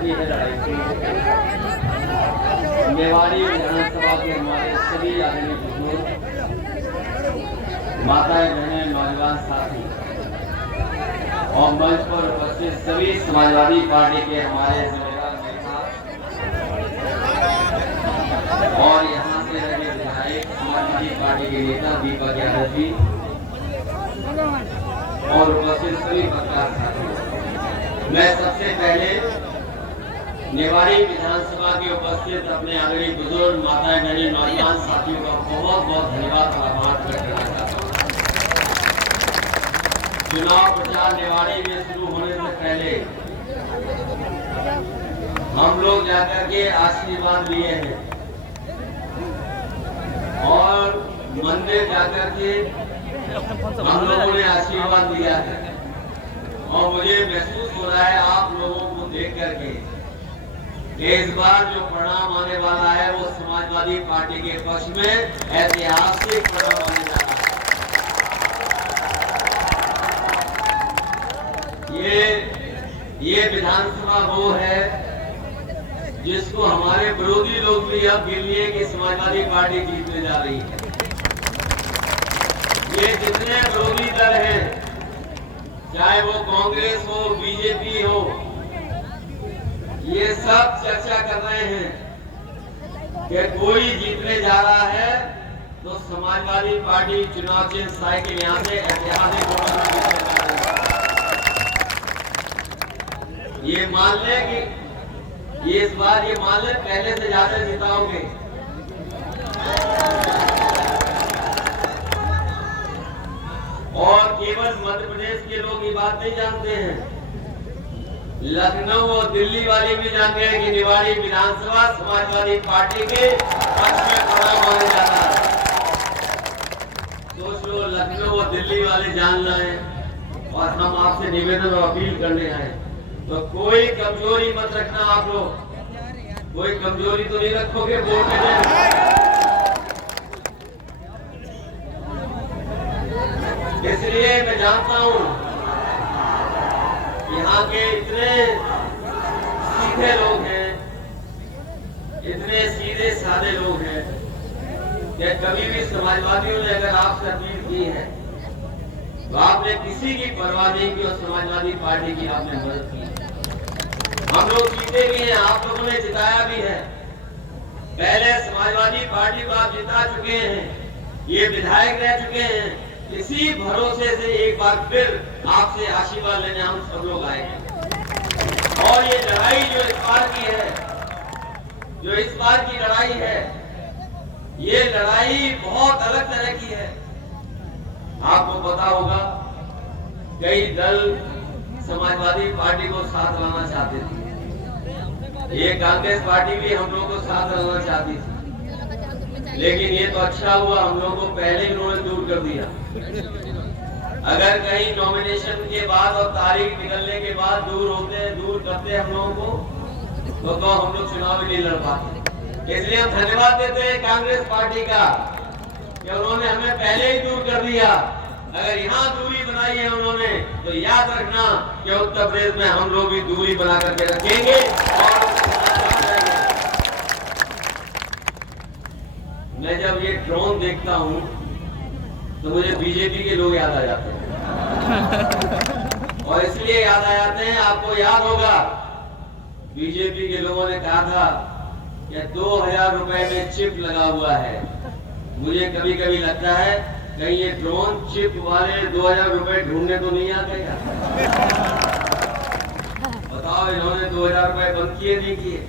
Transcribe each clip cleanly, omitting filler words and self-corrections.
जारी है लड़ाई। मेवाड़ी विधानसभा के हमारे सभी आदरणीय बुजुर्ग, माताएं, बहनें, नौजवान साथी और मंच पर उपस्थित सभी समाजवादी पार्टी के हमारे जिम्मेदार नेता और यहाँ से रहे विधायक समाजवादी पार्टी के नेता दीपक यादव जी और उपस्थित सभी पत्रकार साथी, मैं सबसे पहले नेवाड़ी विधानसभा के उपस्थित अपने आदरणीय बुजुर्ग, माताएं, बहनें, नौजवान साथियों का बहुत बहुत धन्यवाद और आभार व्यक्त करना चाहता हूँ। चुनाव प्रचार नेवाड़ी में शुरू होने से पहले हम लोग जाकर के आशीर्वाद लिए हैं और मंदिर जाकर के हम लोगों ने आशीर्वाद लिया है और मुझे महसूस हो रहा है आप लोगों को देख करके इस बार जो परिणाम आने वाला है वो समाजवादी पार्टी के पक्ष में ऐतिहासिक परिणाम आने जा रहा है। ये विधानसभा वो है जिसको हमारे विरोधी लोग भी अब गिन लिए कि समाजवादी पार्टी जीतने जा रही है। ये जितने विरोधी दल हैं, चाहे वो कांग्रेस हो, बीजेपी हो, ये सब चर्चा कर रहे हैं कि कोई जीतने जा रहा है तो समाजवादी पार्टी चुनाव चिन्ह साइकिल यहां से ऐतिहासिक वोटों में जीतने जा रही है। ये मान ले कि ये इस बार ये मान ले पहले से ज्यादा जिताओगे। और केवल मध्य प्रदेश के लोग ये बात नहीं जानते हैं, लखनऊ और दिल्ली वाले भी जानते हैं कि निवाड़ी विधानसभा समाजवादी पार्टी के पक्ष में परिणाम होने जा रहा है। सोच लो, लखनऊ और दिल्ली वाले जान रहे हैं और हम आपसे निवेदन और अपील करने आए, तो कोई कमजोरी मत रखना। आप लोग कोई कमजोरी तो नहीं रखोगे वोट के दिन। इसलिए मैं जानता हूं यहाँ के इतने सीधे लोग हैं, इतने सीधे साधे लोग हैं कि कभी भी समाजवादियों ने अगर आपसे अपील की है तो आपने किसी की परवाह नहीं की और समाजवादी पार्टी की आपने मदद की। हम लोग जीते भी हैं, आप लोगों ने जिताया भी है। पहले समाजवादी पार्टी को आप जिता चुके हैं, ये विधायक रह चुके हैं। इसी भरोसे से एक बार फिर आपसे आशीर्वाद लेने हम सब लोग आएंगे। और ये लड़ाई जो इस बार की है, जो इस बार की लड़ाई है, ये लड़ाई बहुत अलग तरह की है। आपको पता होगा कई दल समाजवादी पार्टी को साथ लाना चाहते थे, ये कांग्रेस पार्टी भी हम लोग को साथ लाना चाहती थी, लेकिन ये तो अच्छा हुआ हम लोग को पहले ही उन्होंने दूर कर दिया। अगर कहीं नॉमिनेशन के बाद और तारीख निकलने के बाद दूर करते हम लोगों को तो हम लोग चुनाव भी नहीं लड़ पाते। इसलिए हम धन्यवाद देते हैं कांग्रेस पार्टी का कि उन्होंने हमें पहले ही दूर कर दिया। अगर यहाँ दूरी बनाई है उन्होंने तो याद रखना कि उत्तर प्रदेश में हम लोग भी दूरी बना करके रखेंगे। और मैं जब ये ड्रोन देखता हूँ तो मुझे बीजेपी के लोग याद आ जाते हैं और इसलिए याद आ जाते हैं, आपको याद होगा बीजेपी के लोगों ने कहा था कि 2000 रुपए में चिप लगा हुआ है। मुझे कभी कभी लगता है कहीं ये ड्रोन चिप वाले 2000 रुपए ढूंढने तो नहीं आ गए। बताओ, इन्होंने 2000 रुपए बंद किए नहीं किए?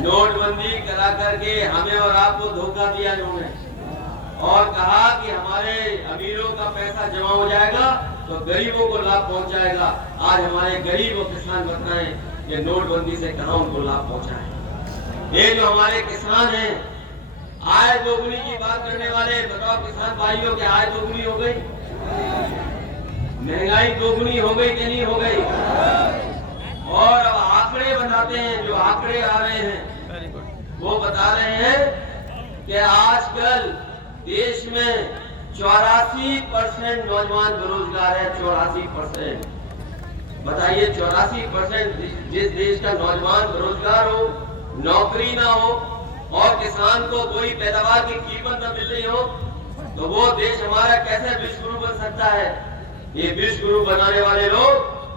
नोटबंदी करा करके हमें और आपको धोखा दिया इन्होंने और कहा कि हमारे अमीरों का पैसा जमा हो जाएगा तो गरीबों को लाभ पहुंचाएगा। आज हमारे गरीब और किसान बताएं कि नोटबंदी से कहां उनको लाभ पहुंचा है। ये जो हमारे किसान हैं, आय दोगुनी की बात करने वाले, बताओ किसान भाइयों की आय दोगुनी हो गई, महंगाई दोगुनी हो गई कि नहीं हो गई? और अब आंकड़े बताते हैं, जो आंकड़े आ रहे हैं वो बता रहे हैं कि आजकल देश में 84% नौजवान बेरोजगार है। 84%। बताइए 84% जिस देश का नौजवान बेरोजगार हो, नौकरी ना हो और किसान को कोई पैदावार की कीमत न मिल रही हो, तो वो देश हमारा कैसे विश्व गुरु बन सकता है? ये विश्व गुरु बनाने वाले लोग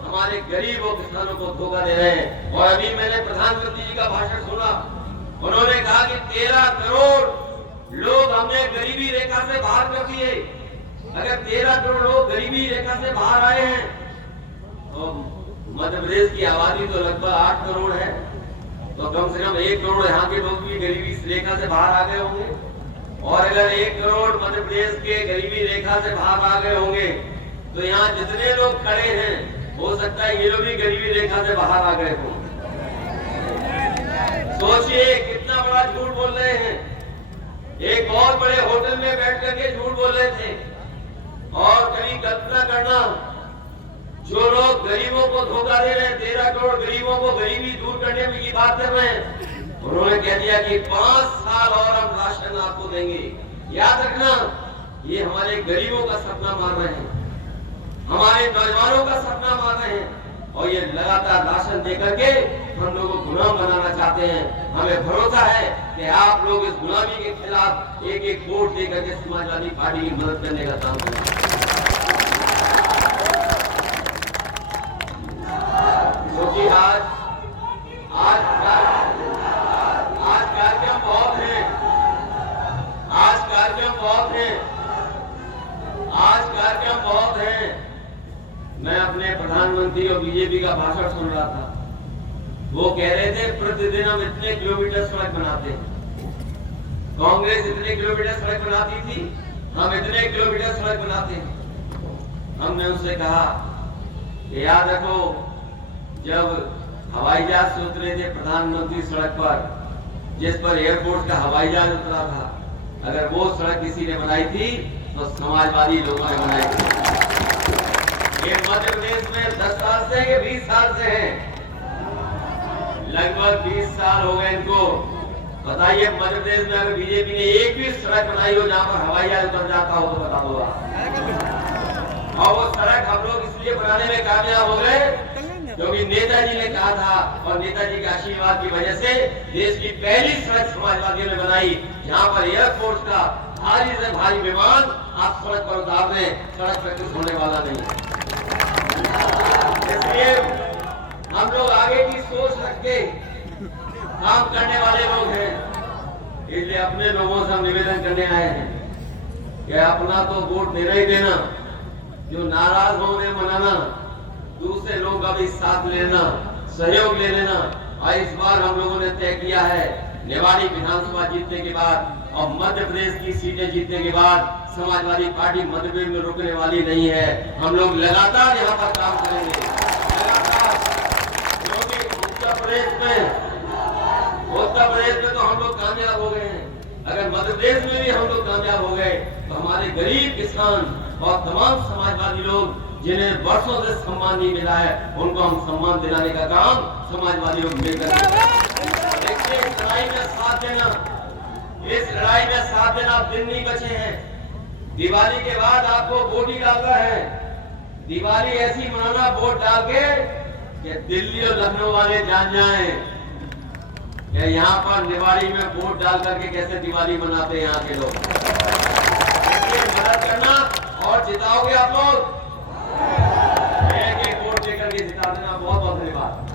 हमारे गरीब और किसानों को धोखा दे रहे हैं। और अभी मैंने प्रधानमंत्री जी का भाषण सुना, उन्होंने कहा कि 13 करोड़ लोग हमने गरीबी रेखा से बाहर कर दिए। अगर 13 करोड़ लोग गरीबी रेखा से बाहर आए हैं तो मध्य प्रदेश की आबादी तो लगभग 8 करोड़ है, तो कम से कम 1 करोड़ यहाँ के लोग भी गरीबी रेखा से बाहर आ गए होंगे। और अगर 1 करोड़ मध्य प्रदेश के गरीबी रेखा से बाहर आ गए होंगे तो यहाँ जितने लोग खड़े हैं हो सकता है ये लोग भी गरीबी रेखा से बाहर आ गए हो। सोचिए कितना बड़ा झूठ बोल रहे हैं। एक बहुत बड़े होटल में बैठ करके झूठ बोल रहे थे। और कभी कल्पना करना, जो लोग गरीबों को धोखा दे रहे हैं, 13 करोड़ गरीबों को गरीबी दूर करने में की बात कर रहे हैं, उन्होंने कह दिया कि 5 साल और हम राशन आपको देंगे। याद रखना, ये हमारे गरीबों का सपना मार रहे हैं, हमारे नौजवानों का सपना मार रहे हैं और ये लगातार राशन देकर के हम लोगों को गुलाम बनाना चाहते हैं। हमें भरोसा है कि आप लोग इस गुलामी के खिलाफ एक एक वोट देकर के समाजवादी पार्टी की मदद करने का काम करें। क्योंकि आज कार्यक्रम बहुत है, आज कार्यक्रम बहुत है। मैं अपने प्रधानमंत्री और बीजेपी का भाषण सुन रहा था। वो कह रहे थे प्रतिदिन हम इतने किलोमीटर सड़क बनाते हैं। कांग्रेस इतने किलोमीटर सड़क बनाती थी, हम इतने किलोमीटर सड़क बनाते हैं। हमने उनसे कहा कि याद रखो, जब हवाई जहाज से उतरे थे प्रधानमंत्री सड़क पर, जिस पर एयरपोर्ट का हवाई जहाज उतरा था, अगर वो सड़क किसी ने बनाई थी तो समाजवादी लोगों ने बनाई थी। ये मध्य प्रदेश में 10 साल से या 20 साल से है, लगभग 20 साल हो गए इनको। बताइए मध्य प्रदेश में अगर बीजेपी ने एक भी सड़क बनाई हो जहां पर हवाई जहाज उतर जाता हो तो बता दो। और वो सड़क हम लोग इसलिए बनाने में कामयाब हो गए क्योंकि नेताजी ने कहा था और नेताजी के आशीर्वाद की वजह से देश की पहली सड़क समाजवादियों ने बनाई, जहां पर एयरफोर्स का भारी से भारी विमान आप सड़क पर उतार दें, सड़क पर कुछ होने वाला नहीं है। इसलिए हम लोग आगे की सोच रख के काम करने वाले लोग हैं। इसलिए अपने लोगों से हम निवेदन करने आए हैं कि अपना तो वोट देना ही देना, जो नाराज हो उन्हें मनाना, दूसरे लोग का भी साथ लेना, सहयोग ले लेना। और इस बार हम लोगों ने तय किया है, निवाड़ी विधानसभा जीतने के बाद और मध्य प्रदेश की सीटें जीतने के बाद समाजवादी पार्टी मध्य प्रदेश में रुकने वाली नहीं है। हम लोग लगातार यहाँ पर काम करेंगे, लगातार। क्योंकि उत्तर प्रदेश में तो हम लोग कामयाब हो गए हैं। अगर मध्य प्रदेश में भी हम लोग कामयाब हो गए तो हमारे गरीब किसान और तमाम समाजवादी लोग जिन्हें वर्षों से सम्मान नहीं मिला है, उनको हम सम्मान दिलाने का काम समाजवादी लोग मिलकर देखिए। इस लड़ाई में साथ देना दिन नहीं बचे हैं। दिवाली के बाद आपको वोट ही डालना है। दिवाली ऐसी मनाना वोट डाल के कि दिल्ली और लखनऊ वाले जान जाएं कि यहाँ पर निवाड़ी में वोट डाल करके कैसे दिवाली मनाते हैं यहाँ के लोग। मदद करना और जिताओगे आप लोग, एक एक वोट देकर के जिता देना। बहुत बहुत धन्यवाद।